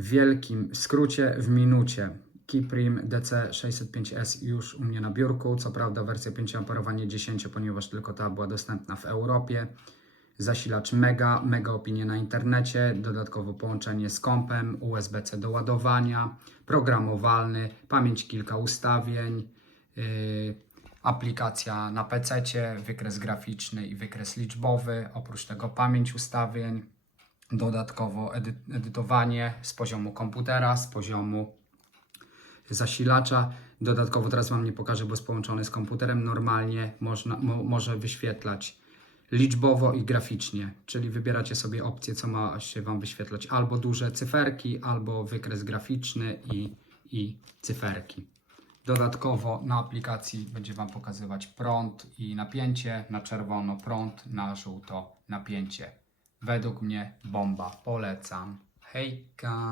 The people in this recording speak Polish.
wielkim skrócie, w minucie. Keyprim DC605S już u mnie na biurku. Co prawda wersja 5 operowanie 10, ponieważ tylko ta była dostępna w Europie. Zasilacz mega, mega opinie na internecie, dodatkowo połączenie z kompem, USB-C do ładowania, programowalny, pamięć kilka ustawień, yy, aplikacja na PC, wykres graficzny i wykres liczbowy, oprócz tego pamięć ustawień, dodatkowo edy edytowanie z poziomu komputera, z poziomu zasilacza. Dodatkowo teraz Wam nie pokażę, bo jest połączony z komputerem. Normalnie można, mo, może wyświetlać liczbowo i graficznie, czyli wybieracie sobie opcję, co ma się Wam wyświetlać, albo duże cyferki, albo wykres graficzny i, i cyferki. Dodatkowo na aplikacji będzie Wam pokazywać prąd i napięcie, na czerwono prąd, na żółto napięcie. Według mnie bomba, polecam. Hejka!